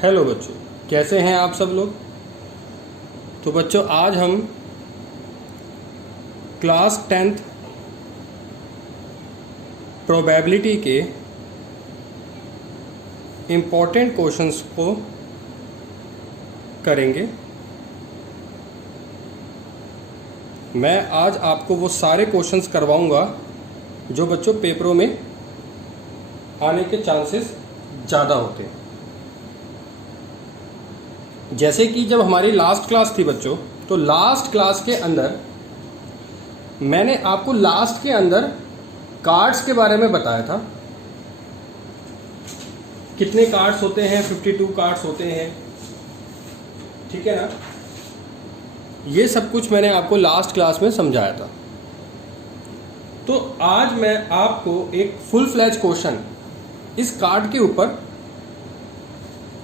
Hello बच्चों, कैसे हैं आप सब लोग। तो बच्चों, आज हम क्लास 10th प्रोबेबिलिटी के इम्पोर्टेंट क्वेश्चंस को करेंगे। मैं आज आपको वो सारे क्वेश्चंस करवाऊंगा जो बच्चों पेपरों में आने के चांसेस ज़्यादा होते हैं। जैसे कि जब हमारी लास्ट क्लास थी बच्चों, तो लास्ट क्लास के अंदर मैंने आपको लास्ट के अंदर कार्ड्स के बारे में बताया था। कितने कार्ड्स होते हैं? 52 कार्ड्स होते हैं, ठीक है ना। ये सब कुछ मैंने आपको लास्ट क्लास में समझाया था। तो आज मैं आपको एक फुल फ्लैज क्वेश्चन इस कार्ड के ऊपर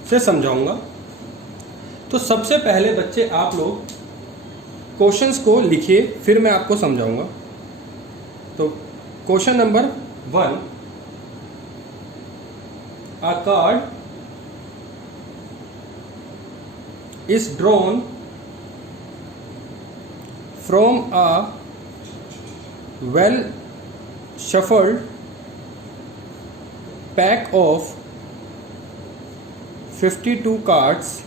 से समझाऊंगा। तो सबसे पहले बच्चे आप लोग क्वेश्चंस को लिखिए, फिर मैं आपको समझाऊंगा। तो question number 1, a card is drawn from a well shuffled pack of 52 cards.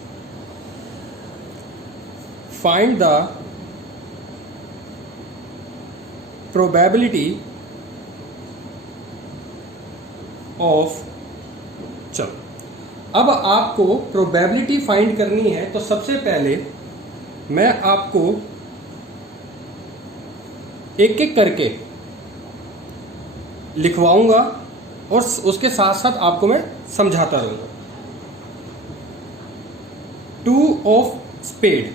Find the probability of। चलो, अब आपको प्रोबेबिलिटी फाइंड करनी है। तो सबसे पहले मैं आपको एक एक करके लिखवाऊंगा और उसके साथ साथ आपको मैं समझाता रहूंगा। 2 ऑफ स्पेड,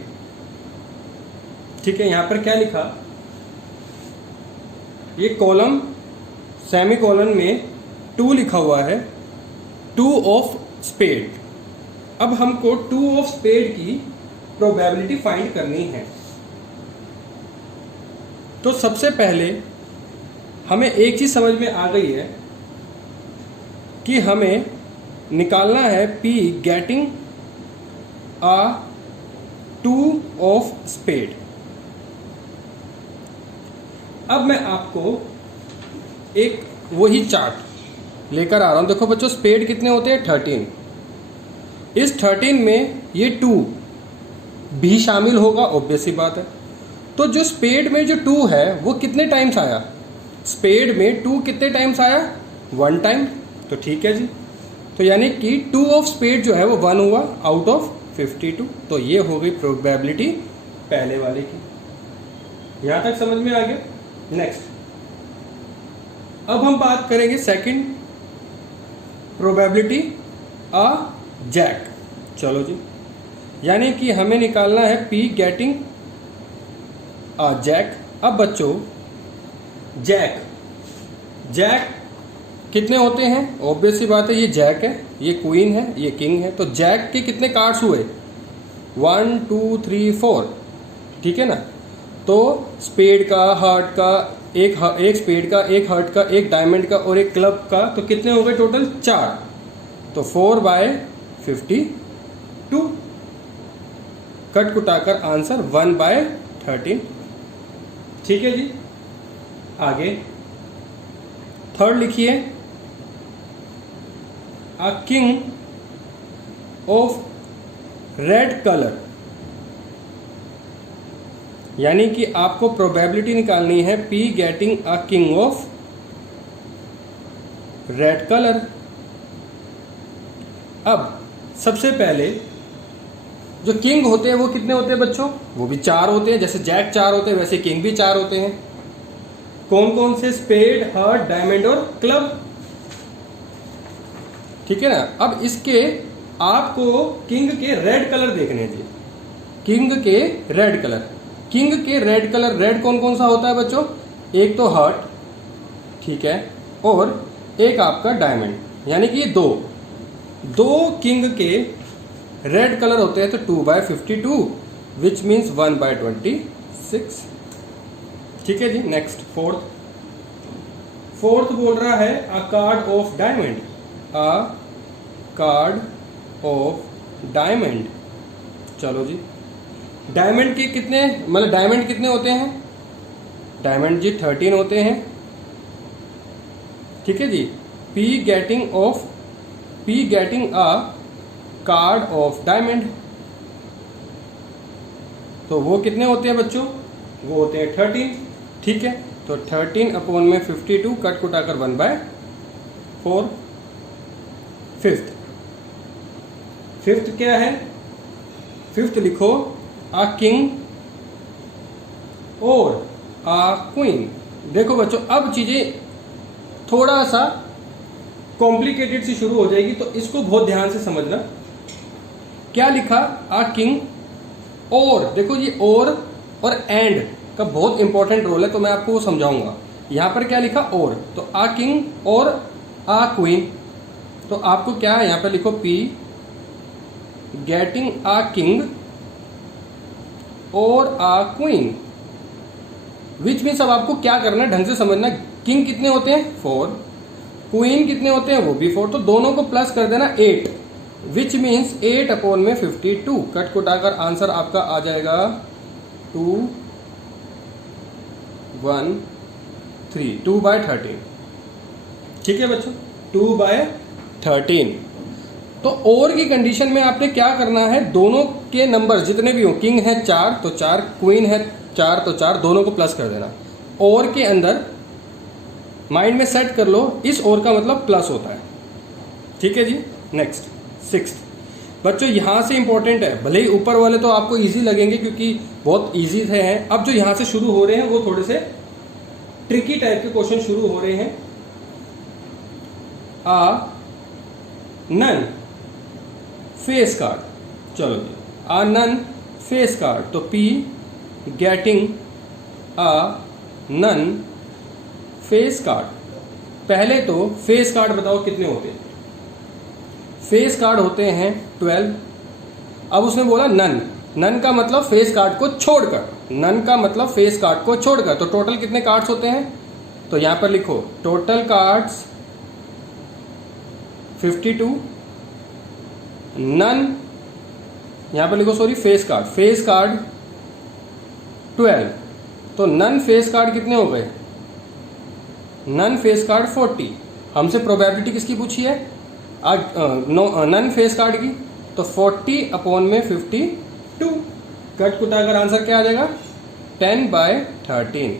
ठीक है। यहां पर क्या लिखा, ये कॉलम सेमी कॉलन में 2 लिखा हुआ है, 2 ऑफ स्पेड। अब हमको 2 ऑफ स्पेड की प्रोबेबिलिटी फाइंड करनी है। तो सबसे पहले हमें एक चीज समझ में आ गई है कि हमें निकालना है P getting a 2 of spade. अब मैं आपको एक वही चार्ट लेकर आ रहा हूं। देखो बच्चों, स्पेड कितने होते हैं? 13। इस 13 में ये 2 भी शामिल होगा, ऑब्वियस सी बात है। तो जो स्पेड में जो 2 है वो कितने टाइम्स आया? स्पेड में 2 कितने टाइम्स आया? 1 टाइम। तो ठीक है जी। तो यानी कि 2 ऑफ स्पेड जो है वो 1 हुआ आउट ऑफ 52। तो ये हो गई प्रोबेबिलिटी पहले वाले की। यहां तक समझ में आ गया। नेक्स्ट, अब हम बात करेंगे सेकंड प्रोबेबिलिटी अ जैक। चलो जी, यानी कि हमें निकालना है P गेटिंग अ जैक। अब बच्चों, जैक कितने होते हैं? ऑब्वियस सी बात है, ये जैक है, ये क्वीन है, ये किंग है। तो जैक के कितने कार्ड्स हुए? 1 2 3 4, ठीक है ना। तो स्पेड का, हार्ट का, एक स्पेड का, एक हार्ट का, एक डायमंड का और एक क्लब का, तो कितने हो गए टोटल? 4। तो 4/52। कट कुटाकर आंसर 1/13। ठीक है जी। आगे थर्ड लिखिए, a king of red colour. यानी कि आपको प्रोबेबिलिटी निकालनी है P getting a king of red colour. अब सबसे पहले जो किंग होते हैं वो कितने होते हैं बच्चों? वो भी 4 होते हैं। जैसे जैक 4 होते हैं, वैसे किंग भी 4 होते हैं। कौन कौन से? स्पेड, हार्ट, डायमंड और क्लब, ठीक है ना। अब इसके आपको किंग के रेड कलर देखने चाहिए। किंग के रेड कलर, रेड कौन कौन सा होता है बच्चों? एक तो हार्ट, ठीक है, और एक आपका डायमंड, यानी कि ये दो किंग के रेड कलर होते हैं। तो 2/52 विच मीन्स 1/26। ठीक है जी। नेक्स्ट फोर्थ बोल रहा है अ card of diamond. A card of diamond, चलो जी, डायमंड के कितने, मतलब डायमंड कितने होते हैं? डायमंड जी 13 होते हैं, ठीक है जी। P getting a card of diamond, तो वो कितने होते हैं बच्चों? वो होते हैं 13, ठीक है। तो 13 अपॉन में 52, कट कुटाकर 1/4। फिफ्थ क्या है? फिफ्थ लिखो आ किंग और आ क्वीन। देखो बच्चों, अब चीजें थोड़ा सा कॉम्प्लिकेटेड सी शुरू हो जाएगी, तो इसको बहुत ध्यान से समझना। क्या लिखा? आ किंग और, देखो ये और एंड का बहुत इंपॉर्टेंट रोल है, तो मैं आपको वो समझाऊंगा। यहां पर क्या लिखा? और, तो आ किंग और आ क्वीन, तो आपको क्या है, यहां पर लिखो पी गेटिंग आ किंग और आ क्वीन, विच मीन्स अब आपको क्या करना है, ढंग से समझना। किंग कितने होते हैं? 4, क्वीन कितने होते हैं? वो भी 4, तो दोनों को प्लस कर देना 8, विच मीन्स 8 अपॉन में 52, कट कुटाकर आंसर आपका आ जाएगा 2 1 3, 2/13, ठीक है बच्चों, 2/13। तो और की कंडीशन में आपने क्या करना है, दोनों के नंबर जितने भी हो, किंग है 4 तो 4, क्वीन है 4 तो 4, दोनों को प्लस कर देना। और के अंदर माइंड में सेट कर लो, इस और का मतलब प्लस होता है, ठीक है जी। नेक्स्ट 6th बच्चों, यहां से इंपॉर्टेंट है, भले ही ऊपर वाले तो आपको इजी लगेंगे क्योंकि बहुत इजी थे हैं, अब जो यहां से शुरू हो रहे हैं वो थोड़े से ट्रिकी टाइप के क्वेश्चन शुरू हो रहे हैं। आ नन फेस कार्ड, चलो जी, आ नन फेस कार्ड, तो पी गेटिंग आ नन फेस कार्ड। पहले तो फेस कार्ड बताओ कितने होते हैं? फेस कार्ड होते हैं 12। अब उसने बोला नन का मतलब फेस कार्ड को छोड़कर, नन का मतलब फेस कार्ड को छोड़कर, तो टोटल कितने कार्ड्स होते हैं? तो यहां पर लिखो टोटल कार्ड्स 52, नन, यहां पर लिखो सॉरी फेस कार्ड 12, तो नन फेस कार्ड कितने हो गए? Non face card 40। हमसे प्रोबेबिलिटी किसकी पूछी है? नन फेस कार्ड की, तो 40 अपॉन में 52, कट कुटाकर आंसर क्या आ जाएगा? 10/13।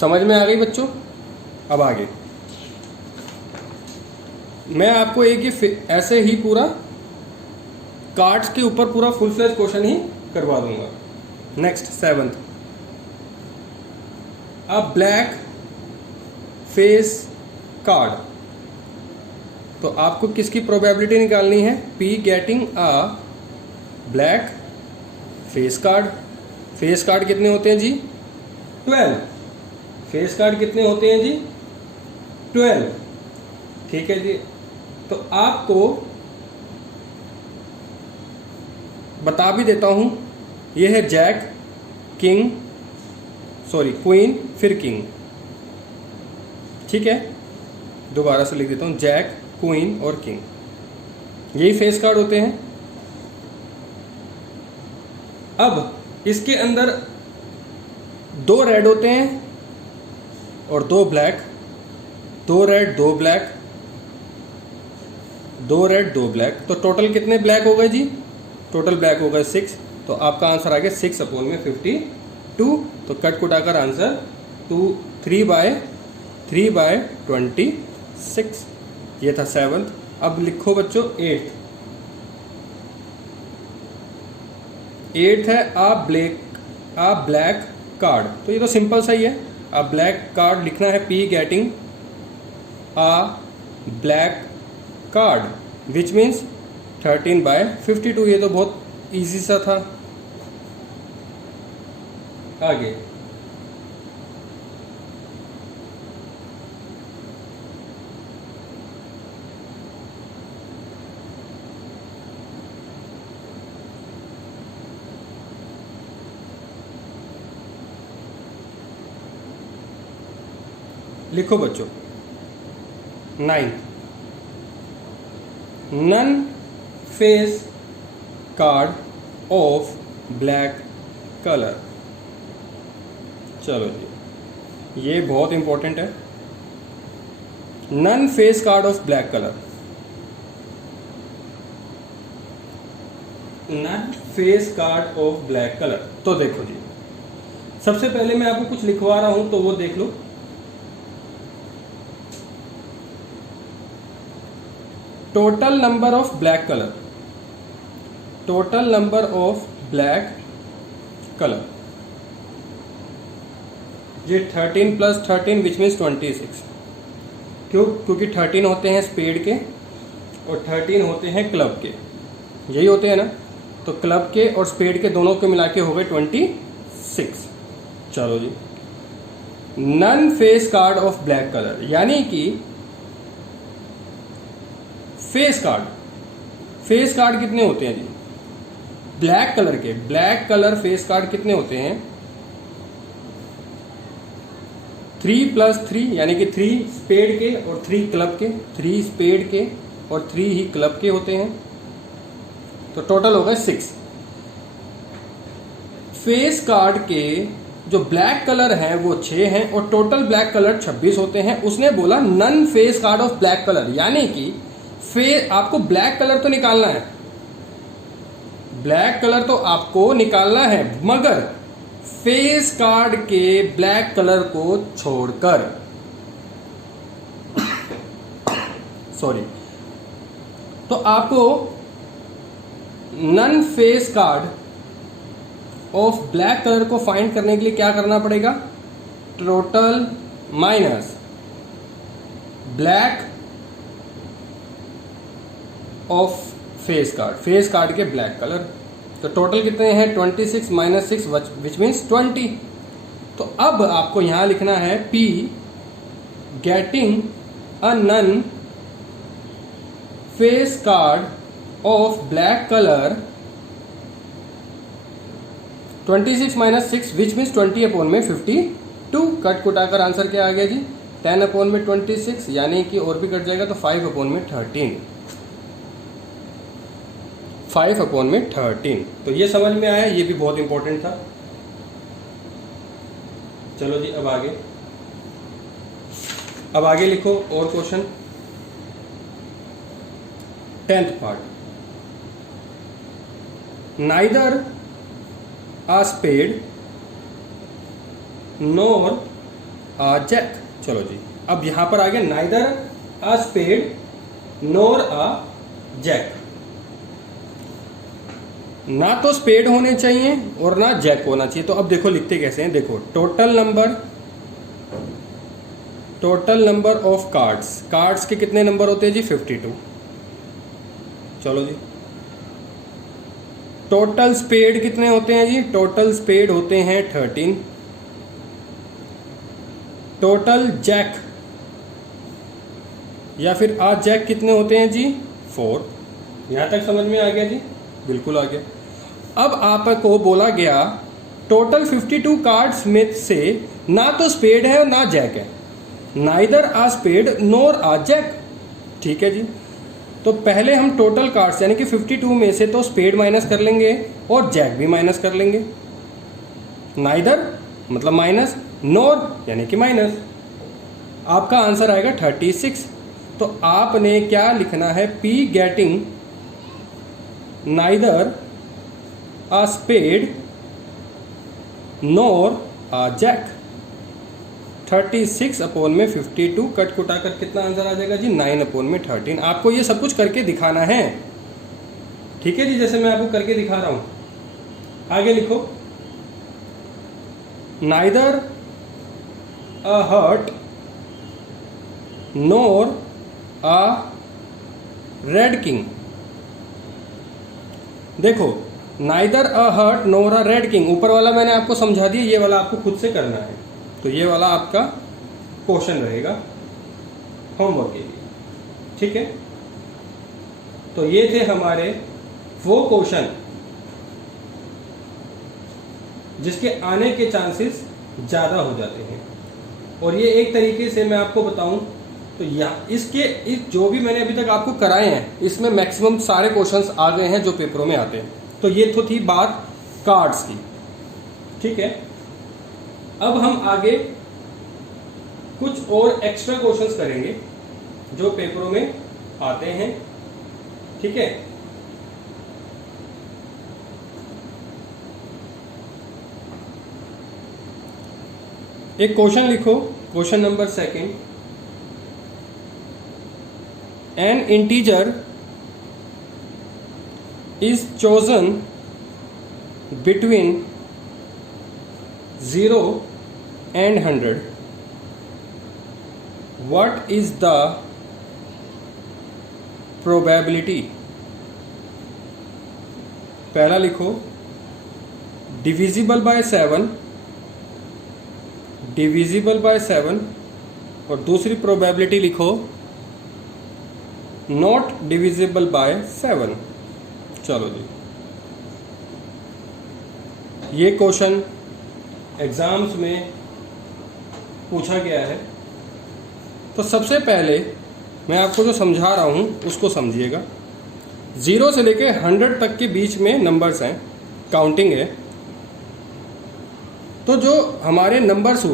समझ में आ गई बच्चों? अब आगे मैं आपको एक ही ऐसे ही पूरा कार्ड्स के ऊपर पूरा फुल फ्लेज क्वेश्चन ही करवा दूंगा। नेक्स्ट 7th, अ ब्लैक फेस कार्ड, तो आपको किसकी प्रोबेबिलिटी निकालनी है? पी गेटिंग अ black face card. Face card कितने होते हैं जी? 12। फेस कार्ड कितने होते हैं जी? 12, ठीक है जी। तो आपको बता भी देता हूं, यह है जैक, किंग, सॉरी क्वीन, फिर किंग, ठीक है। दोबारा से लिख देता हूं, जैक, क्वीन और किंग, यही फेस कार्ड होते हैं। अब इसके अंदर 2 रेड होते हैं और 2 black, 2 red 2 black, 2 red 2 black, तो टोटल कितने ब्लैक हो गए जी? टोटल ब्लैक हो गए 6, तो आपका आंसर आ गया 6 अपॉन में 52, तो कट कुटाकर आंसर 3/26। ये था 7th। अब लिखो बच्चों 8th है आ ब्लैक कार्ड, तो ये तो सिंपल सा ही है। आ ब्लैक कार्ड लिखना है P getting a black card, which means 13/52। ये तो बहुत इजी सा था। आगे लिखो बच्चों 9th non face card of black colour. चलो जी, ये बहुत इंपॉर्टेंट है। Non face card of black colour, non face card of black colour. तो देखो जी, सबसे पहले मैं आपको कुछ लिखवा रहा हूं तो वो देख लो। Total number of black colour, total number of black colour, ये 13 प्लस 13 विच मीन्स 26। क्यों? क्योंकि 13 होते हैं स्पेड के और 13 होते हैं क्लब के, यही होते हैं ना। तो क्लब के और स्पेड के दोनों को मिला के हो गए 26। चलो जी, none face card of black colour, यानी कि फेस कार्ड, फेस कार्ड कितने होते हैं जी ब्लैक कलर के? ब्लैक कलर फेस कार्ड कितने होते हैं? 3 प्लस 3 यानी कि 3 स्पेड के और 3 क्लब के, 3 स्पेड के और 3 ही क्लब के होते हैं। तो टोटल हो गए 6। फेस कार्ड के जो ब्लैक कलर हैं वो 6 हैं और टोटल ब्लैक कलर 26 होते हैं। उसने बोला non face card of black colour, यानी कि आपको ब्लैक कलर तो निकालना है, ब्लैक कलर तो आपको निकालना है, मगर फेस कार्ड के ब्लैक कलर को छोड़कर, सॉरी। तो आपको non face card of black colour को फाइंड करने के लिए क्या करना पड़ेगा? Total minus black of face card, face card के ब्लैक कलर। तो टोटल कितने हैं? 26 माइनस 6 विच मीन्स 20। तो अब आपको यहां लिखना है P getting a non face card of black colour 26 minus 6 which means 20 upon में 52। कट कुटाकर आंसर क्या आ गया जी? 10 अपॉन में 26, यानी कि और भी कट जाएगा तो 5 अपॉन में 13, 5 अपॉन में 13। तो ये समझ में आया, ये भी बहुत इंपॉर्टेंट था। चलो जी, अब आगे लिखो और क्वेश्चन 10th पार्ट। नाइदर आ स्पेड नोर आ जैक। चलो जी, अब यहां पर आ गया नाइदर आ स्पेड नोर आ जैक। ना तो स्पेड होने चाहिए और ना जैक होना चाहिए। तो अब देखो लिखते कैसे हैं, देखो total number of cards, cards के कितने नंबर होते हैं जी? 52। चलो जी, टोटल स्पेड कितने होते हैं जी? टोटल स्पेड होते हैं 13। टोटल जैक या फिर आ जैक कितने होते हैं जी? 4। यहां तक समझ में आ गया जी? बिल्कुल आ गया। अब आपको बोला गया टोटल 52 कार्ड्स में से ना तो स्पेड है और ना जैक है, नाइदर आ स्पेड नोर आ जैक। ठीक है जी, तो पहले हम टोटल कार्ड्स यानी कि 52 में से तो स्पेड माइनस कर लेंगे और जैक भी माइनस कर लेंगे। नाइदर मतलब माइनस, नोर यानी कि माइनस। आपका आंसर आएगा 36। तो आपने क्या लिखना है? P गेटिंग नाइदर आ स्पेड नोर आ जैक। 36 अपॉन में 52 कट कुटा कर कितना आंसर आ जाएगा जी? 9 अपॉन में 13। आपको ये सब कुछ करके दिखाना है, ठीक है जी, जैसे मैं आपको करके दिखा रहा हूं। आगे लिखो neither a heart nor a red king. देखो neither a heart nor a red king, ऊपर वाला मैंने आपको समझा दिया, ये वाला आपको खुद से करना है। तो ये वाला आपका क्वेश्चन रहेगा होमवर्क के लिए, ठीक है। तो ये थे हमारे वो क्वेश्चन जिसके आने के चांसेस ज़्यादा हो जाते हैं। और ये एक तरीके से मैं आपको बताऊं तो इस जो भी मैंने अभी तक आपको कराए हैं इसमें मैक्सिमम सारे क्वेश्चंस आ गए हैं जो पेपरों में आते हैं। तो ये तो थी बात कार्ड्स की, ठीक है। अब हम आगे कुछ और एक्स्ट्रा क्वेश्चंस करेंगे जो पेपरों में आते हैं, ठीक है। एक क्वेश्चन लिखो, question number 2। An integer is chosen between 0 and 100. What is the probability? पहला लिखो डिविजिबल बाय 7, डिविजिबल बाय 7, और दूसरी प्रोबेबिलिटी लिखो नॉट डिविजिबल बाय 7। चलो जी, ये क्वेश्चन एग्जाम्स में पूछा गया है। तो सबसे पहले मैं आपको जो समझा रहा हूं उसको समझिएगा। 0 से लेके 100 तक के बीच में नंबर्स हैं, काउंटिंग है। तो जो हमारे नंबर्स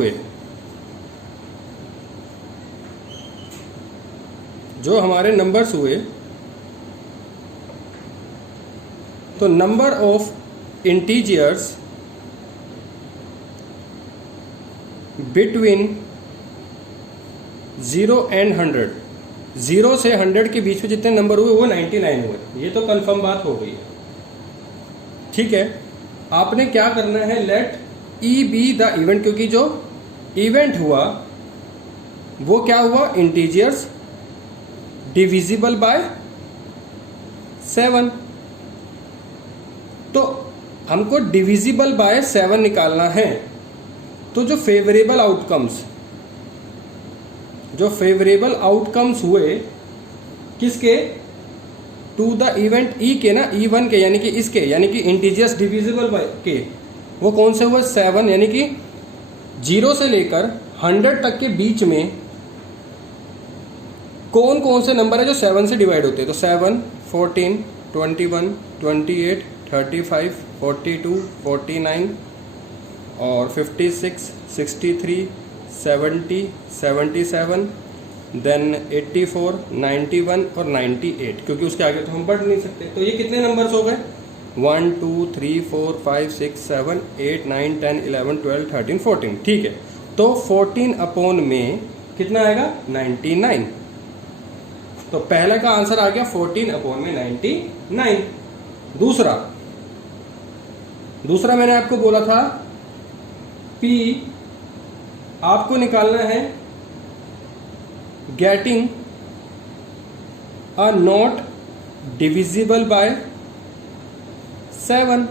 हुए, तो number of integers between 0 and 100, 0 से 100 के बीच में जितने नंबर हुए वो 99 हुए। ये तो कंफर्म बात हो गई है, ठीक है। आपने क्या करना है, let E be the event, क्योंकि जो इवेंट हुआ वो क्या हुआ, इंटीजर्स डिविजिबल बाय 7। तो हमको डिविजिबल बाय 7 निकालना है। तो जो फेवरेबल आउटकम्स हुए किसके, टू द इवेंट ई के ना, E1 के, यानी कि इसके, यानी कि इंटीजर्स डिविजिबल बाय के, वो कौन से हुए, 7। यानी कि 0 से लेकर 100 तक के बीच में कौन कौन से नंबर है जो 7 से डिवाइड होते हैं। तो 7, 14, 21, 28, 35, 42, 49 और 56, 63, 70, 77, देन 84, 91 और 98, क्योंकि उसके आगे तो हम बढ़ नहीं सकते। तो ये कितने नंबर्स हो गए, 1, 2, 3, 4, 5, 6, 7, 8, 9, 10, 11, 12, 13, 14, ठीक है। तो 14 अपॉन में कितना आएगा, 99। तो पहला का आंसर आ गया 14 अपॉन में 99। दूसरा मैंने आपको बोला था P आपको निकालना है getting a not divisible by 7,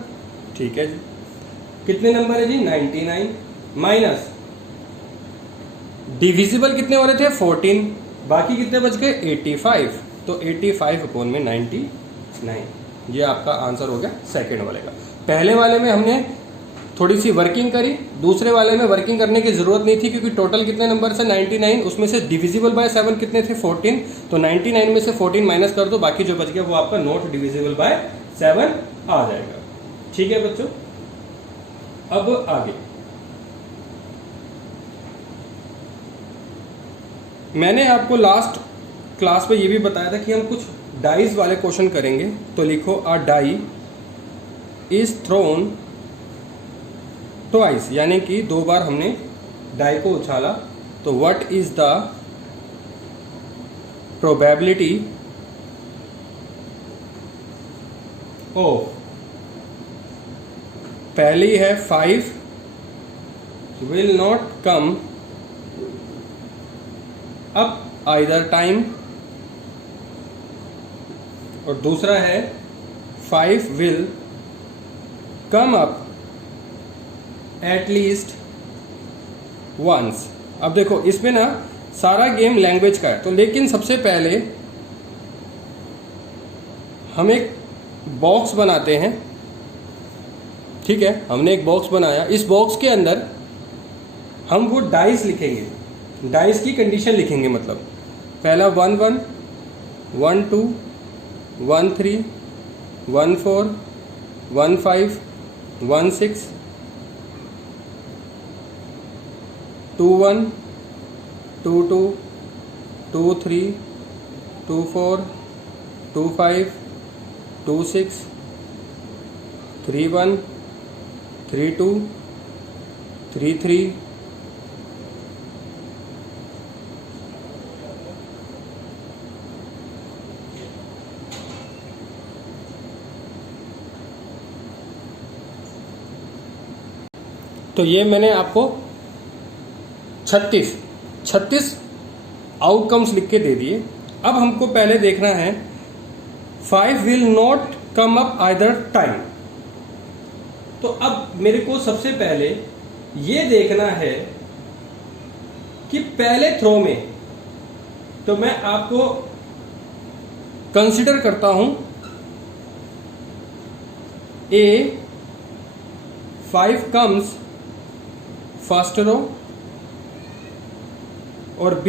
ठीक है जी। कितने नंबर है जी, 99, माइनस डिविजिबल कितने हो रहे थे, 14, बाकी कितने बच गए, 85। तो 85 अपॉन में 99, ये आपका आंसर हो गया सेकंड वाले का। पहले वाले में हमने थोड़ी सी वर्किंग करी, दूसरे वाले में वर्किंग करने की जरूरत नहीं थी, क्योंकि टोटल कितने नंबर से 99, उसमें से डिविजिबल बाय 7 कितने थे, 14। तो 99 में से 14 माइनस कर दो, बाकी जो बच गया वो आपका नॉट डिविजिबल बाय 7 आ जाएगा, ठीक है बच्चों। अब आगे मैंने आपको लास्ट क्लास में ये भी बताया था कि हम कुछ डाइज वाले क्वेश्चन करेंगे। तो लिखो a die is thrown twice, यानी कि 2 बार हमने डाई को उछाला। तो what is the probability of, पहली है 5 will not come up either time, और दूसरा है 5 will come up at least once. अब देखो इसमें ना सारा गेम लैंग्वेज का है, तो लेकिन सबसे पहले हम एक बॉक्स बनाते हैं, ठीक है। हमने एक बॉक्स बनाया, इस बॉक्स के अंदर हम वो डाइस लिखेंगे, डाइस की कंडीशन लिखेंगे, मतलब पहला 1 1 1 2 1 3 1 4 1 5 1 6 2 1 2 2 2 3 2 4 2 5 2 6 3 1 3 2 3 3 तो ये मैंने आपको 36 आउटकम्स लिख के दे दिए। अब हमको पहले देखना है 5 will not come up either time. तो अब मेरे को सबसे पहले ये देखना है कि पहले थ्रो में, तो मैं आपको कंसिडर करता हूं A 5 कम्स फर्स्ट रो और B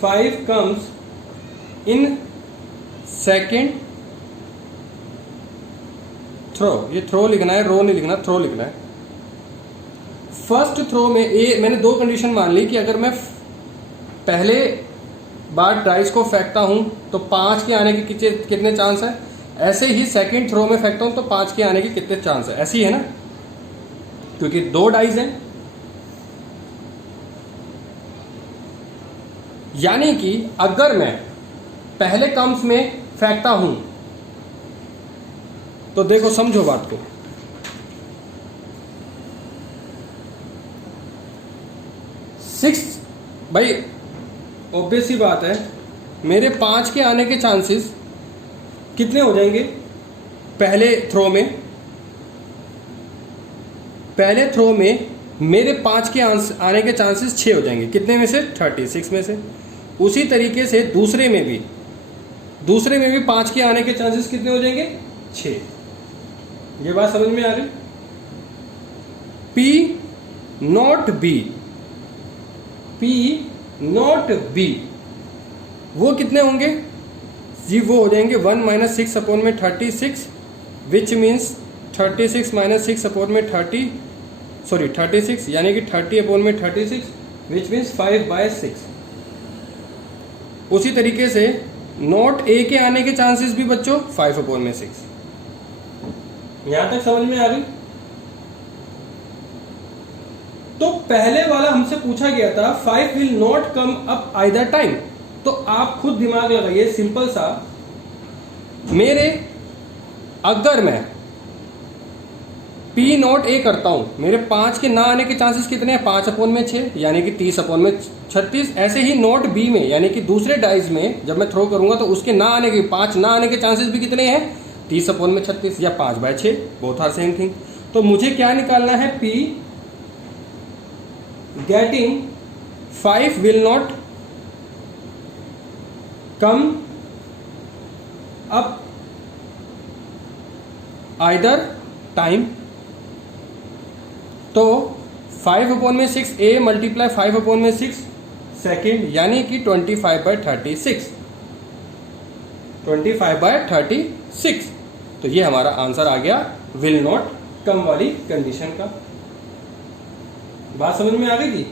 5 comes in second throw. ये थ्रो लिखना है, रो नहीं लिखना, थ्रो लिखना है। फर्स्ट थ्रो में मैंने दो कंडीशन मान ली कि अगर मैं पहले बार डाइस को फेंकता हूं तो 5 के आने के कितने चांस है, ऐसे ही सेकंड थ्रो में फेंकता हूं तो 5 के आने के कितने चांस है, ऐसी है ना, क्योंकि 2 डाइस हैं। यानी कि अगर मैं पहले कम्स में फेंकता हूं तो देखो, समझो बात को, भाई ऑब्वियस सी बात है, मेरे 5 के आने के चांसेस कितने हो जाएंगे पहले थ्रो में मेरे 5 के आने के चांसेस 6 हो जाएंगे। कितने में से? 36 में से। उसी तरीके से दूसरे में भी 5 के आने के चांसेस कितने हो जाएंगे? 6। ये बात समझ में आ रही? P नॉट B वो कितने होंगे जी? वो हो जाएंगे 1 - 6 अपॉन में 36, विच मीन्स 36 - 6 अपॉन में 36, यानी कि 30 अपॉन में 36, विच मीन्स 5/6। उसी तरीके से नॉट A के आने के चांसेस भी बच्चों 5 अपॉन में 6। यहां तक समझ में आ रही? तो पहले वाला हमसे पूछा गया था 5 will not come up either time. तो आप खुद दिमाग लगाइए, सिंपल सा, अगर मैं P नॉट A करता हूं, मेरे 5 के ना आने के चांसेस कितने हैं? 5 अपॉन में 6, यानी कि 30 अपॉन में 36। ऐसे ही नॉट B में, यानी कि दूसरे डाइस में जब मैं थ्रो करूंगा तो उसके ना आने के 5 ना आने के चांसेस भी कितने हैं? 30 अपॉन में 36 या 5/6, बोथ आर सेम थिंग। तो मुझे क्या निकालना है? P getting 5 will not come up either time. तो 5 अपॉन में 6 A मल्टीप्लाई 5 अपॉन में 6 सेकेंड, यानी कि 25/36। 25/36। तो ये हमारा आंसर आ गया विल नॉट कम वाली कंडीशन का। बात समझ में आ गई थी?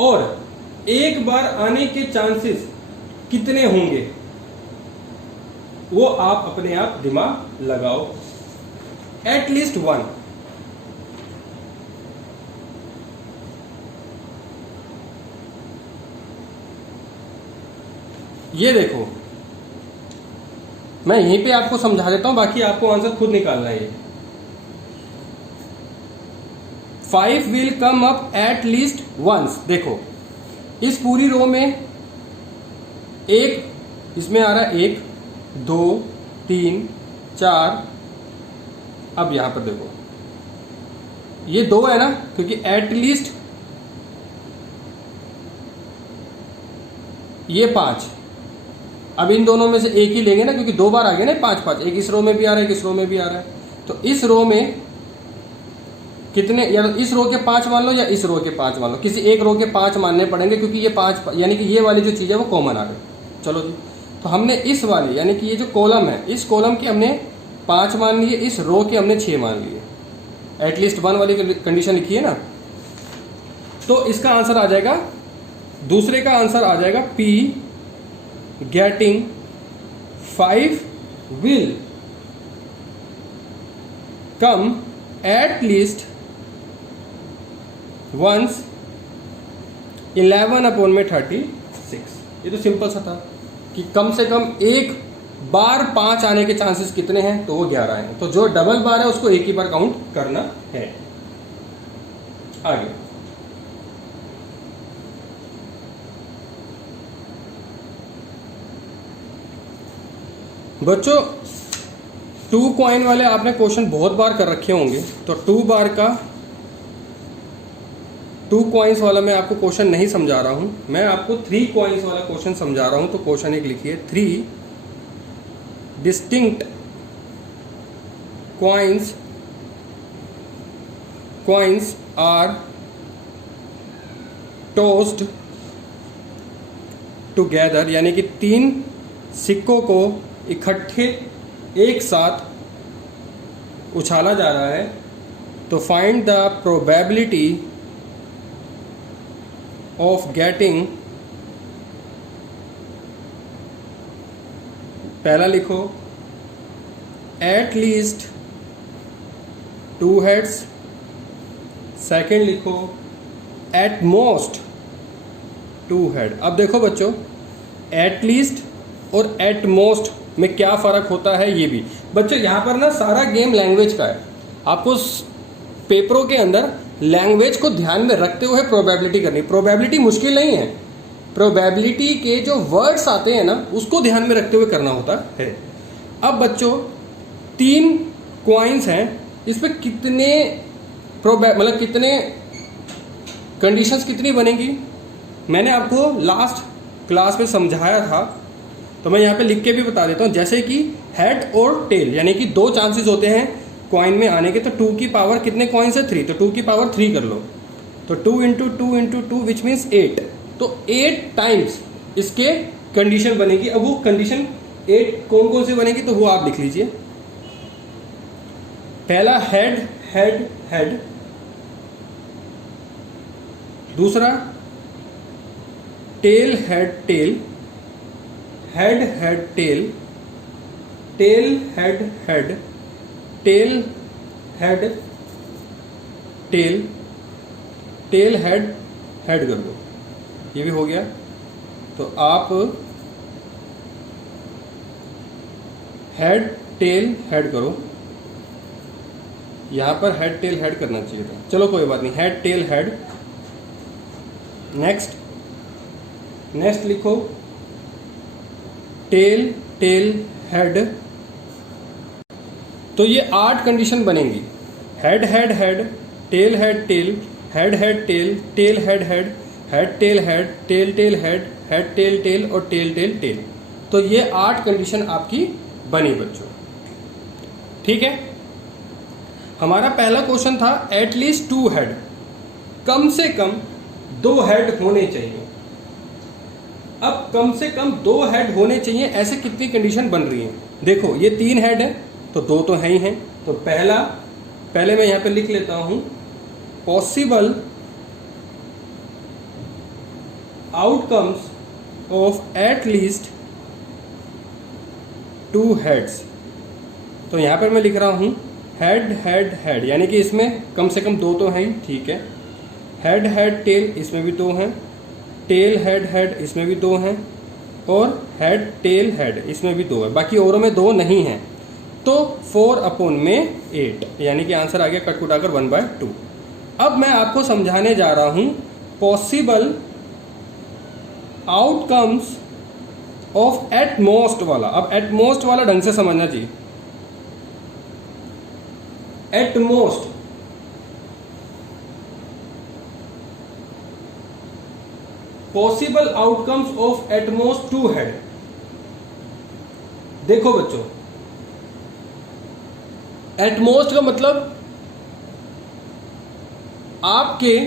और एक बार आने के चांसेस कितने होंगे वो आप अपने आप दिमाग लगाओ। एटलीस्ट 1। ये देखो, मैं यहीं पे आपको समझा देता हूं, बाकी आपको आंसर खुद निकालना है। 5 will come up at least once. देखो, इस पूरी रो में एक, इसमें आ रहा है 1 2 3 4। अब यहां पर देखो, ये 2 है ना, क्योंकि एट लीस्ट ये 5। अब इन दोनों में से एक ही लेंगे ना, क्योंकि 2 बार आ गया ना 5 5। एक इस रो में भी आ रहा है, एक इस रो में भी आ रहा है। तो इस रो में कितने, या तो इस रो के 5 मान लो या इस रो के 5 मान लो, किसी एक रो के 5 मानने पड़ेंगे क्योंकि ये 5 यानी कि ये वाली जो चीज़ है वो कॉमन आ गई। चलो जी, तो हमने इस वाली यानी कि ये जो कॉलम है, इस कॉलम के हमने 5 मान लिए, इस रो के हमने 6 मान लिए। एटलीस्ट 1 वाली कंडीशन लिखी है ना, तो इसका आंसर आ जाएगा, दूसरे का आंसर आ जाएगा P getting 5 will come at least once 11/36। ये तो सिंपल सा था कि कम से कम एक बार 5 आने के चांसेस कितने हैं, तो वो 11 हैं। तो जो डबल बार है उसको एक ही बार काउंट करना है। आगे बच्चों, 2 कॉइन वाले आपने क्वेश्चन बहुत बार कर रखे होंगे, तो 2 बार का 2 कॉइन्स वाला मैं आपको क्वेश्चन नहीं समझा रहा हूं, मैं आपको 3 कॉइन्स वाला क्वेश्चन समझा रहा हूं। तो क्वेश्चन एक लिखिए, 3 डिस्टिंक्ट कॉइन्स आर टोस्ड टुगेदर, यानी कि 3 सिक्कों को इकट्ठे एक साथ उछाला जा रहा है। तो find the probability of getting, पहला लिखो एट लीस्ट 2 हेड्स, सेकेंड लिखो एट मोस्ट 2 हेड। अब देखो बच्चों, एट लीस्ट और एट मोस्ट में क्या फर्क होता है, ये भी बच्चों यहाँ पर ना सारा गेम लैंग्वेज का है। आपको पेपरों के अंदर लैंग्वेज को ध्यान में रखते हुए प्रोबेबिलिटी करनी। प्रोबेबिलिटी मुश्किल नहीं है, प्रोबेबिलिटी के जो वर्ड्स आते हैं ना उसको ध्यान में रखते हुए करना होता है। अब बच्चों 3 कॉइन्स हैं, इस पर कितने मतलब कितने कंडीशंस कितनी बनेगी, मैंने आपको लास्ट क्लास में समझाया था, तो मैं यहाँ पे लिख के भी बता देता हूँ। जैसे कि हेड और टेल, यानी कि 2 चांसेस होते हैं कॉइन में आने के, तो 2 की पावर कितने कॉइन्स है 3, तो 2 की पावर 3 कर लो, तो 2 × 2 × 2 विच मीन्स 8, तो 8 टाइम्स इसके कंडीशन बनेगी। अब वो कंडीशन 8 कौन कौन सी बनेगी, तो वो आप लिख लीजिए। पहला हेड हेड हेड, दूसरा tell head tail, head head tail, tail head head, tail head tail, tail head head कर दो, ये भी हो गया। तो आप हेड टेल हेड करो, यहां पर हेड टेल हेड करना चाहिए था, चलो कोई बात नहीं, हेड टेल हेड। नेक्स्ट लिखो टेल टेल हेड, तो ये 8 कंडीशन बनेंगी, head head head, tail head tail, head head tail, tail head head, head tail head, tail tail head, head tail tail और टेल टेल टेल। तो ये 8 condition आपकी बनी बच्चों, ठीक है। हमारा पहला क्वेश्चन था एटलीस्ट 2 हेड, कम से कम 2 हेड होने चाहिए। अब कम से कम 2 हेड होने चाहिए, ऐसे कितनी कंडीशन बन रही है, देखो ये 3 हेड है तो 2 तो है ही हैं। तो पहले मैं यहां पे लिख लेता हूं, possible outcomes of at least 2 heads. तो यहां पर मैं लिख रहा हूं हेड हेड हेड, यानी कि इसमें कम से कम 2 तो हैं ही, ठीक है। हेड हेड टेल, इसमें भी 2 हैं, टेल हेड हेड, इसमें भी 2 हैं, और हेड टेल हेड, इसमें भी 2 है, बाकी औरों में 2 नहीं है। तो 4/8, यानी कि आंसर आ गया कट कुटाकर 1/2। अब मैं आपको समझाने जा रहा हूं possible outcomes of at most वाला। अब एट मोस्ट वाला ढंग से समझना चाहिए। At most possible outcomes of at most 2 head. देखो बच्चों, एट मोस्ट का मतलब आपके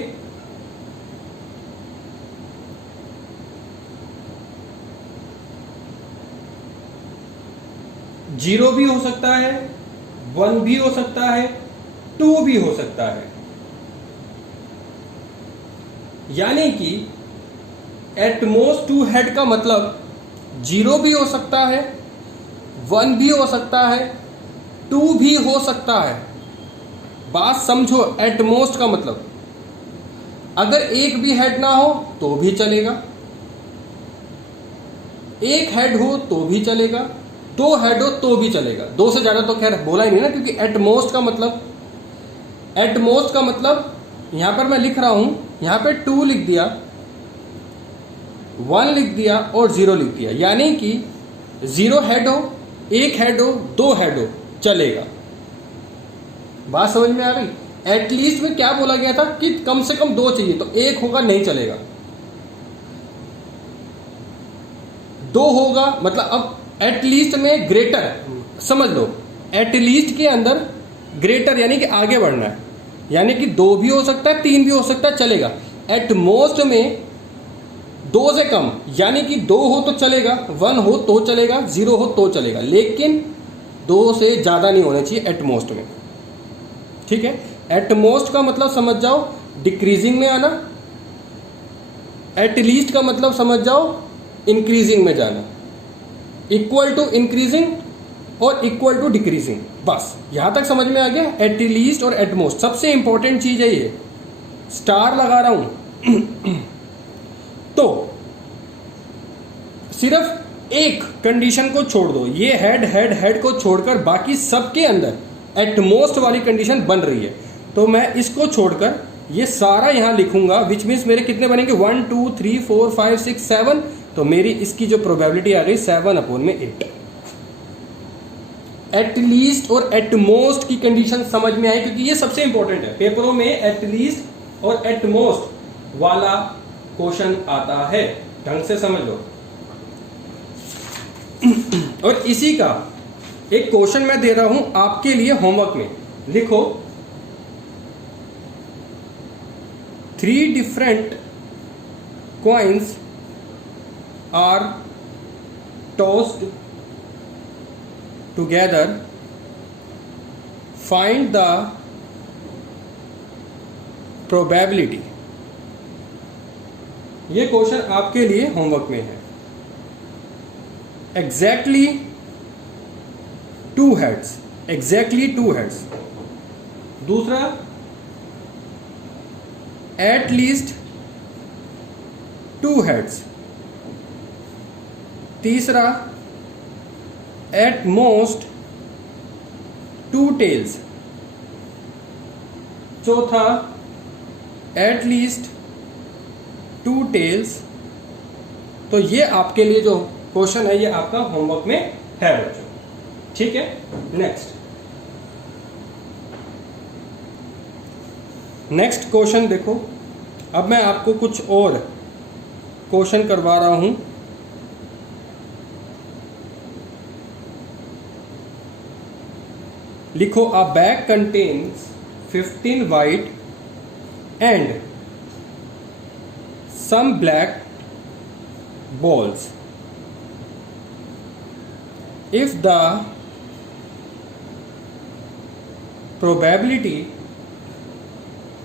जीरो भी हो सकता है, 1 भी हो सकता है, 2 भी हो सकता है। यानी कि एटमोस्ट 2 हेड का मतलब 0 भी हो सकता है, 1 भी हो सकता है, 2 भी हो सकता है। बात समझो, एटमोस्ट का मतलब अगर एक भी हेड ना हो तो भी चलेगा, एक हेड हो तो भी चलेगा, 2 हेड हो तो भी चलेगा। 2 से ज्यादा तो खैर बोला ही नहीं ना, क्योंकि एटमोस्ट का मतलब यहां पर मैं लिख रहा हूं, यहां पे 2 लिख दिया, 1 लिख दिया और 0 लिख दिया। यानी कि 0 हेड हो, 1 हेड हो, 2 हेड हो, चलेगा। बात समझ में आ गई? एटलीस्ट में क्या बोला गया था कि कम से कम 2 चाहिए, तो 1 होगा नहीं चलेगा, 2 होगा मतलब अब एटलीस्ट में ग्रेटर समझ लो, एटलीस्ट के अंदर ग्रेटर यानी कि आगे बढ़ना है, यानी कि 2 भी हो सकता है, 3 भी हो सकता है, चलेगा। एटमोस्ट में 2 से कम यानी कि 2 हो तो चलेगा, 1 हो तो चलेगा, 0 हो तो चलेगा, लेकिन 2 से ज्यादा नहीं होना चाहिए एटमोस्ट में। ठीक है, एटमोस्ट का मतलब समझ जाओ डिक्रीजिंग में आना, एटलीस्ट का मतलब समझ जाओ इंक्रीजिंग में जाना, इक्वल टू इंक्रीजिंग और इक्वल टू डिक्रीजिंग। बस यहां तक समझ में आ गया। एटलीस्ट और एटमोस्ट सबसे इंपॉर्टेंट चीज है, ये स्टार लगा रहा हूं तो सिर्फ एक कंडीशन को छोड़ दो, ये हेड हेड हेड को छोड़कर बाकी सबके अंदर एटमोस्ट वाली कंडीशन बन रही है, तो मैं इसको छोड़कर ये सारा यहां लिखूंगा, विच मीन्स मेरे कितने बनेंगे 1 2 3 4 5 6 7, तो मेरी इसकी जो प्रोबेबिलिटी आ गई 7/8। एटलीस्ट और एटमोस्ट की कंडीशन समझ में आई, क्योंकि ये सबसे इंपॉर्टेंट है, पेपरों में एटलीस्ट और एटमोस्ट वाला क्वेश्चन आता है, ढंग से समझ लो। और इसी का एक क्वेश्चन मैं दे रहा हूं आपके लिए होमवर्क में, लिखो 3 different coins are tossed together, find the probability। ये क्वेश्चन आपके लिए होमवर्क में है। Exactly 2 heads, exactly 2 heads। दूसरा एट लीस्ट 2 heads। तीसरा एट मोस्ट 2 tails। चौथा एट लीस्ट 2 tails। तो ये आपके लिए जो क्वेश्चन है ये आपका होमवर्क में है बच्चों, ठीक है। नेक्स्ट क्वेश्चन देखो, अब मैं आपको कुछ और क्वेश्चन करवा रहा हूं। लिखो अ bag contains 15 white and some black balls. If the probability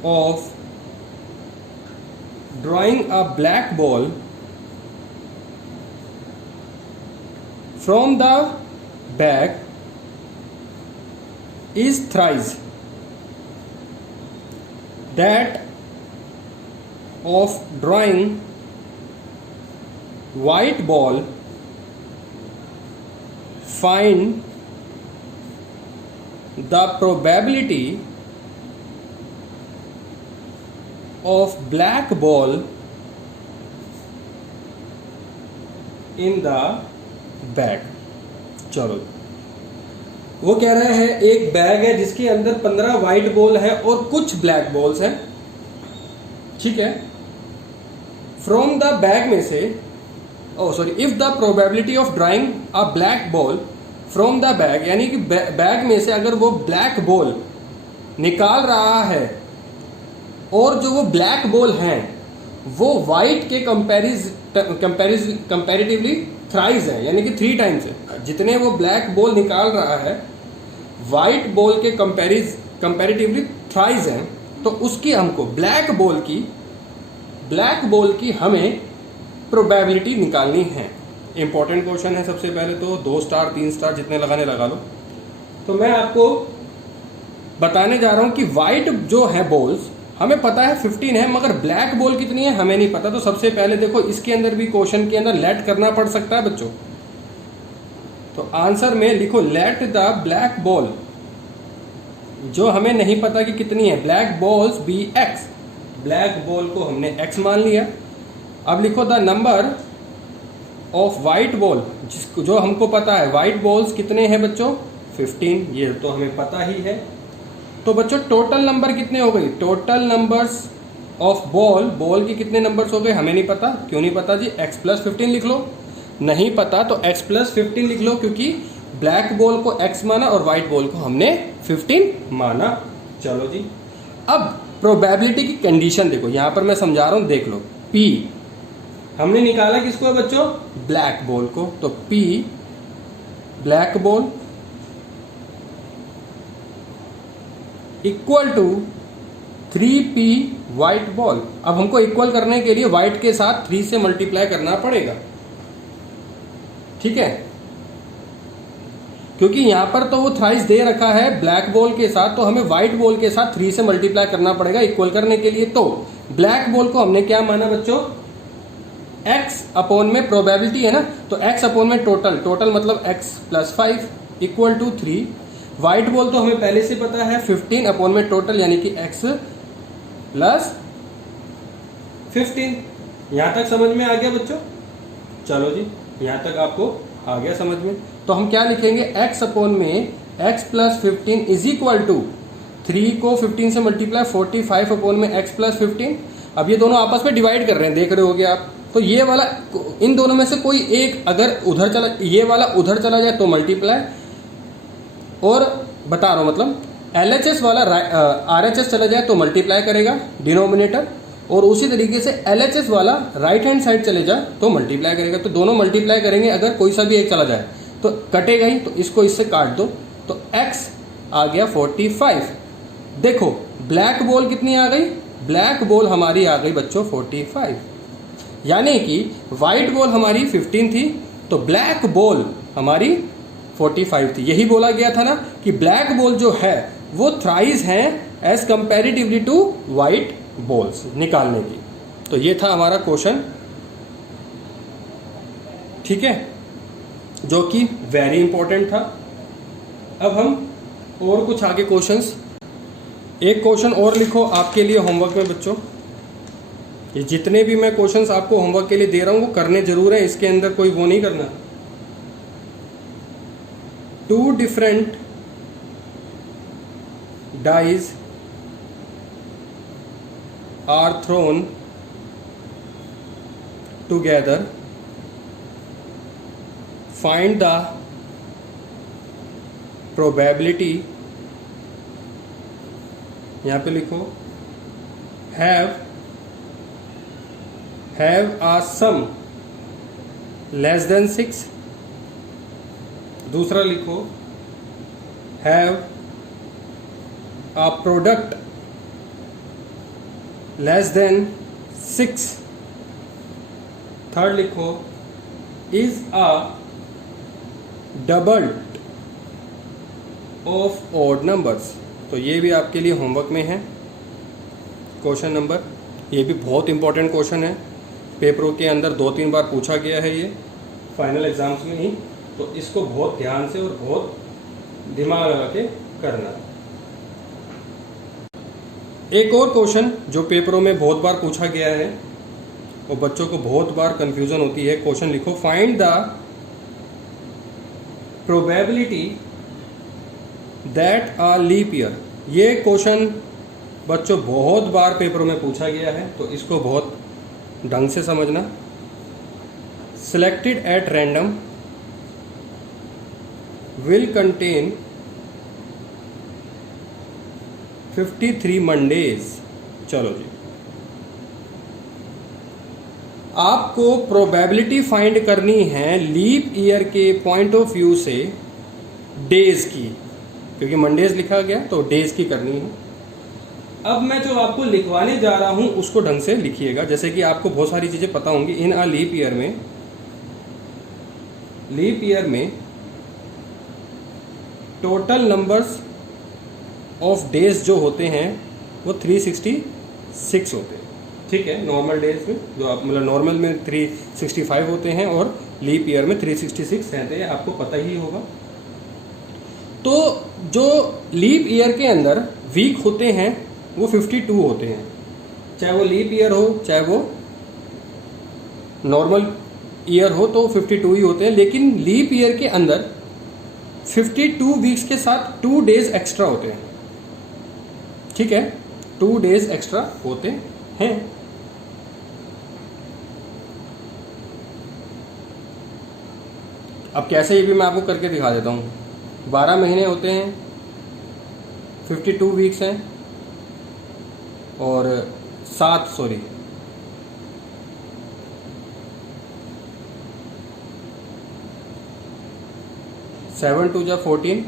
of drawing a black ball from the bag is thrice that of drawing white ball, find the probability of black ball in the bag। चलो, वो कह रहे हैं एक bag है जिसके अंदर 15 white ball है और कुछ ब्लैक बॉल्स हैं, ठीक है। फ्रॉम द बैग में से, if the probability of drawing a black ball from the bag, यानी कि बैग में से अगर वो ब्लैक बॉल निकाल रहा है और जो वो ब्लैक बॉल हैं वो वाइट के कंपैरेटिवली थ्राइस है, यानी कि 3 टाइम्स है। जितने वो ब्लैक बॉल निकाल रहा है वाइट बॉल के कंपैरेटिवली थ्राइस है, तो उसकी हमको ब्लैक बॉल की हमें प्रोबेबिलिटी निकालनी है। इंपॉर्टेंट क्वेश्चन है। सबसे पहले तो 2 स्टार 3 स्टार जितने लगाने लगा लो। तो मैं आपको बताने जा रहा हूं कि वाइट जो है बॉल्स हमें पता है 15 है, मगर ब्लैक बॉल कितनी है हमें नहीं पता। तो सबसे पहले देखो इसके अंदर भी क्वेश्चन के अंदर लेट करना पड़ सकता है बच्चों। तो आंसर में लिखो लेट द ब्लैक बॉल, जो हमें नहीं पता कि कितनी है, black balls be x. Black ball को हमने एक्स मान लिया। अब लिखो the number of white ball, जिसको जो हमको पता है वाइट बॉल्स कितने हैं बच्चों 15, ये तो हमें पता ही है। तो बच्चों टोटल नंबर कितने हो गई, टोटल नंबर्स ऑफ बॉल की कितने नंबर्स हो गए हमें नहीं पता। क्यों नहीं पता जी, x प्लस 15 लिख लो। नहीं पता तो x प्लस 15 लिख लो, क्योंकि ब्लैक बॉल को x माना और व्हाइट बॉल को हमने 15 माना। चलो जी, अब प्रोबेबिलिटी की कंडीशन देखो, यहां पर मैं समझा रहा हूं, देख लो। P हमने निकाला किसको है बच्चों, ब्लैक बॉल को। तो P black ball equal to 3P white ball. अब हमको इक्वल करने के लिए व्हाइट के साथ 3 से मल्टीप्लाई करना पड़ेगा, ठीक है, क्योंकि यहां पर तो वो थ्राइस दे रखा है ब्लैक बॉल के साथ, तो हमें व्हाइट बॉल के साथ 3 से मल्टीप्लाई करना पड़ेगा इक्वल करने के लिए। तो ब्लैक बॉल को हमने क्या माना बच्चों, x अपॉन में प्रोबेबिलिटी है ना, तो x अपॉन में टोटल मतलब x plus 5 equal to 3। White ball तो हमें पहले से पता है 15 अपॉन में टोटल, यानी कि x प्लस 15। यहां तक समझ में आ गया बच्चों। चलो जी, यहां तक आपको आ गया समझ में। तो हम क्या लिखेंगे, x अपॉन में x plus 15 is equal to 3 को 15 से मल्टीप्लाई 45 अपॉन में x प्लस 15। अब ये दोनों आपस में डिवाइड कर रहे हैं, देख रहे होगे आप। तो ये वाला, इन दोनों में से कोई एक अगर उधर चला, ये वाला उधर चला जाए तो मल्टीप्लाई, और बता रहा हूं मतलब LHS वाला RHS चला जाए तो मल्टीप्लाई करेगा डिनोमिनेटर, और उसी तरीके से LHS वाला राइट हैंड साइड चले जाए तो मल्टीप्लाई करेगा। तो दोनों मल्टीप्लाई करेंगे, अगर कोई सा भी एक चला जाए तो कटेगा ही, तो इसको इससे काट दो, तो x आ गया 45। देखो ब्लैक बॉल कितनी आ गई, ब्लैक बॉल हमारी आ गई बच्चों 45, यानी कि व्हाइट बॉल हमारी 15 थी तो ब्लैक बॉल हमारी 45 थी। यही बोला गया था ना कि ब्लैक बॉल जो है वो थ्राइस है as comparatively to white balls निकालने की। तो ये था हमारा क्वेश्चन, ठीक है, जो कि वेरी इंपॉर्टेंट था। अब हम और कुछ आगे क्वेश्चंस, एक क्वेश्चन और लिखो आपके लिए होमवर्क में बच्चों। ये जितने भी मैं क्वेश्चंस आपको होमवर्क के लिए दे रहा हूं वो करने जरूर है, इसके अंदर कोई वो नहीं करना। 2 different dice are thrown together. Find the probability, यहाँ पे लिखो have a sum less than 6। दूसरा लिखो have a product less than 6। Third लिखो is a double of odd numbers. तो ये भी आपके लिए होमवर्क में है क्वेश्चन नंबर। ये भी बहुत इंपॉर्टेंट क्वेश्चन है, पेपरों के अंदर 2-3 बार पूछा गया है ये फाइनल एग्जाम्स में ही। तो इसको बहुत ध्यान से और बहुत दिमाग लगा के करना। एक और क्वेश्चन जो पेपरों में बहुत बार पूछा गया है और बच्चों को बहुत बार कंफ्यूजन होती है, क्वेश्चन लिखो find the probability that a leap year. ये क्वेश्चन बच्चों बहुत बार पेपरों में पूछा गया है, तो इसको बहुत ढंग से समझना। Selected at random will contain 53 Mondays चलो जी, आपको प्रोबेबिलिटी फाइंड करनी है लीप ईयर के पॉइंट ऑफ व्यू से डेज की, क्योंकि मंडेज लिखा गया तो डेज की करनी है। अब मैं जो आपको लिखवाने जा रहा हूं उसको ढंग से लिखिएगा, जैसे कि आपको बहुत सारी चीजें पता होंगी। इन अ लीप ईयर में टोटल नंबर्स ऑफ डेज जो होते हैं वो 366 होते हैं, ठीक है। नॉर्मल डेज में जो आप मतलब नॉर्मल में 365 होते हैं और लीप ईयर में 366 रहते हैं, आपको पता ही होगा। तो जो लीप ईयर के अंदर वीक होते हैं वो 52 होते हैं, चाहे वो लीप ईयर हो चाहे वो नॉर्मल ईयर हो तो 52 ही होते हैं। लेकिन लीप ईयर के अंदर 52 वीक्स के साथ 2 डेज एक्स्ट्रा होते हैं, ठीक है, 2 डेज एक्स्ट्रा होते हैं। अब कैसे, ये भी मैं आपको करके दिखा देता हूं। 12 महीने होते हैं, 52 वीक्स हैं और 7 2 जा 14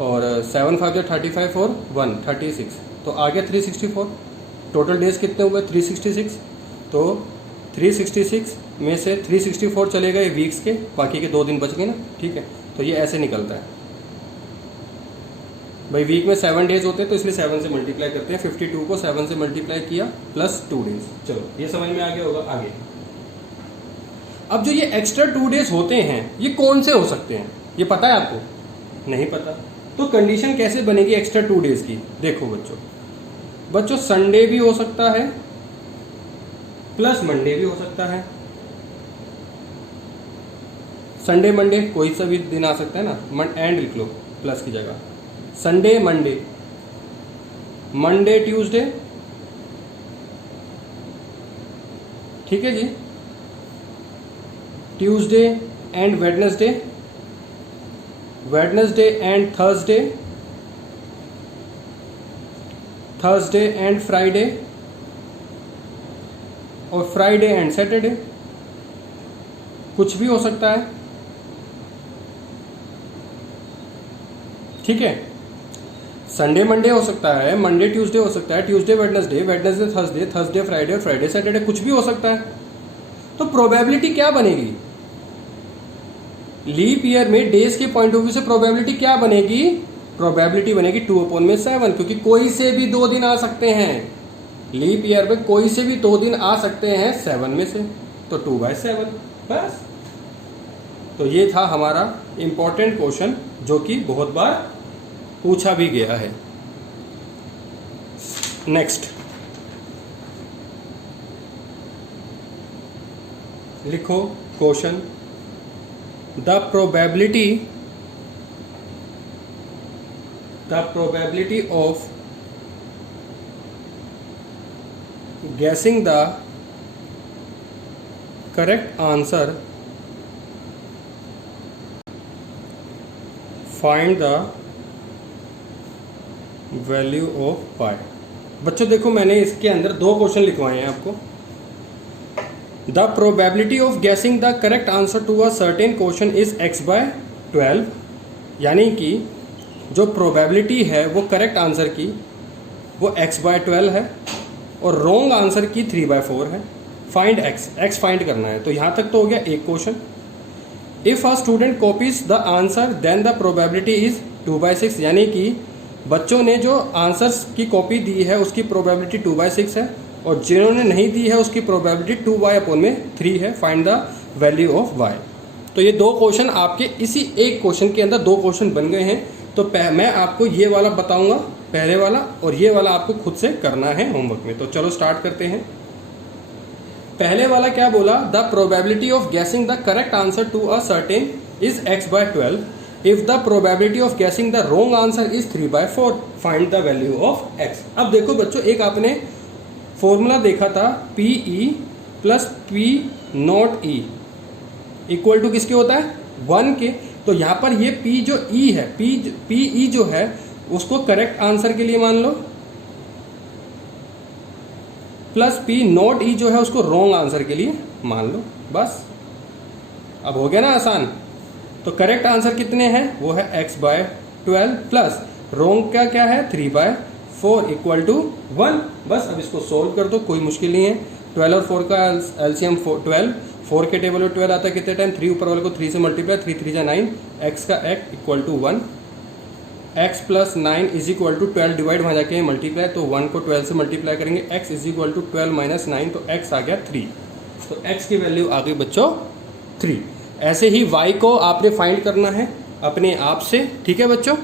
और 7 5 जा 35 और 1 36, तो आ गया 364। टोटल डेज कितने हुए 366, तो 366 में से 364 चले गए वीक्स के, बाकी के 2 दिन बच गए ना, ठीक है। तो ये ऐसे निकलता है भाई, वीक में 7 डेज होते हैं तो इसलिए 7 से मल्टीप्लाई करते हैं। 52 को 7 से मल्टीप्लाई किया प्लस 2 डेज। चलो ये समझ में आ गया होगा। आगे अब जो ये एक्स्ट्रा 2 डेज होते हैं ये कौन से हो सकते हैं, ये पता है आपको? नहीं पता। तो कंडीशन कैसे बनेगी एक्स्ट्रा 2 डेज की? देखो बच्चों संडे भी हो सकता है प्लस मंडे भी हो सकता है। संडे मंडे कोई सा भी दिन आ सकता है ना, एंड लिख लो प्लस की जगह। संडे मंडे, मंडे ट्यूसडे, ठीक है जी, Tuesday and Wednesday, Wednesday and Thursday, Thursday and Friday और फ्राइडे एंड सैटरडे, कुछ भी हो सकता है, ठीक है। संडे मंडे हो सकता है, मंडे ट्यूसडे हो सकता है, Tuesday Wednesday, Wednesday Thursday, Thursday Friday और फ्राइडे सैटरडे, कुछ भी हो सकता है। तो प्रोबेबिलिटी क्या बनेगी लीप ईयर में? डेज के पॉइंट ऑफ व्यू से प्रोबेबिलिटी क्या बनेगी? प्रोबेबिलिटी बनेगी 2/7, क्योंकि कोई से भी 2 दिन आ सकते हैं लीप ईयर में, कोई से भी 2 दिन आ सकते हैं 7 में से, तो 2/7 बस। तो ये था हमारा इंपॉर्टेंट क्वेश्चन जो कि बहुत बार पूछा भी गया है। नेक्स्ट लिखो question, the probability of guessing the correct answer, find the value of y। बच्चों देखो मैंने इसके अंदर 2 क्वेश्चन लिखवाए हैं आपको। The probability of guessing the correct answer to a certain question is x/12, यानी कि जो प्रोबेबिलिटी है वो करेक्ट आंसर की वो x/12 है और रॉन्ग आंसर की 3/4 है। फाइंड x फाइंड करना है। तो यहां तक तो हो गया एक question. If a student copies the answer then the probability is 2/6, यानी कि बच्चों ने जो आंसर्स की कॉपी दी है उसकी प्रोबेबिलिटी 2/6 है और जिन्होंने नहीं दी है उसकी प्रोबेबिलिटी 2y/3 है। Find the value of y। तो ये 2 क्वेश्चन आपके इसी एक क्वेश्चन के अंदर 2 क्वेश्चन बन गए हैं। तो मैं आपको ये वाला बताऊंगा पहले वाला, और ये वाला आपको खुद से करना है होमवर्क में। तो चलो स्टार्ट करते हैं। पहले वाला क्या बोला? The probability of guessing the correct answer to a certain इज x/12 if the probability of guessing the wrong answer is 3/4, find the value of x। अब देखो बच्चों, एक आपने फॉर्मूला देखा था PE plus P0E equal to किसके होता है? 1 के। तो यहां पर ये P जो E है, PE जो है उसको करेक्ट आंसर के लिए मान लो, प्लस पी नॉट ई जो है उसको रॉन्ग आंसर के लिए मान लो, बस। अब हो गया ना आसान। तो करेक्ट आंसर कितने हैं, वो है x/12 प्लस रॉन्ग का क्या है 3/4 इक्वल टू 1। बस अब इसको सोल्व कर दो, कोई मुश्किल नहीं है। 12 और 4 का एलसीएम 12, 4 के टेबल में 12 आता है कितने टाइम, 3 ऊपर वाले को 3 से मल्टीप्लाई, 3 3 जा 9, x का x equal to 1, x plus 9 is equal to 12 divide वहाँ जाके मल्टीप्लाई, तो 1 को 12 से मल्टीप्लाई करेंगे, x is equal to 12 minus 9, तो x आ गया 3। तो x की वैल्यू आ गई बच्चों 3। ऐसे ही y को आपने फाइंड करना है अपने आप से, ठीक है बच्चों।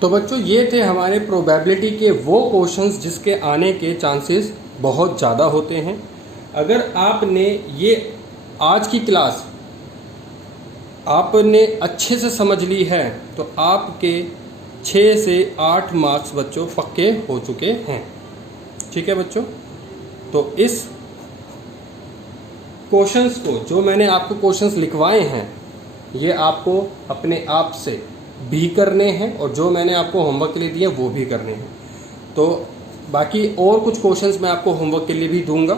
तो बच्चों ये थे हमारे प्रोबेबिलिटी के वो क्वेश्चंस जिसके आने के चांसेस बहुत ज़्यादा होते हैं। अगर आपने ये आज की क्लास आपने अच्छे से समझ ली है तो आपके 6 से 8 मार्क्स बच्चों पक्के हो चुके हैं, ठीक है बच्चों। तो इस क्वेश्चंस को, जो मैंने आपको क्वेश्चंस लिखवाए हैं, ये आपको अपने आप से भी करने हैं और जो मैंने आपको होमवर्क के लिए दिए वो भी करने हैं। तो बाकी और कुछ क्वेश्चंस मैं आपको होमवर्क के लिए भी दूंगा,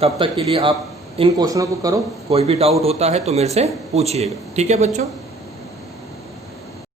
तब तक के लिए आप इन क्वेश्चनों को करो। कोई भी डाउट होता है तो मेरे से पूछिएगा, ठीक है बच्चों।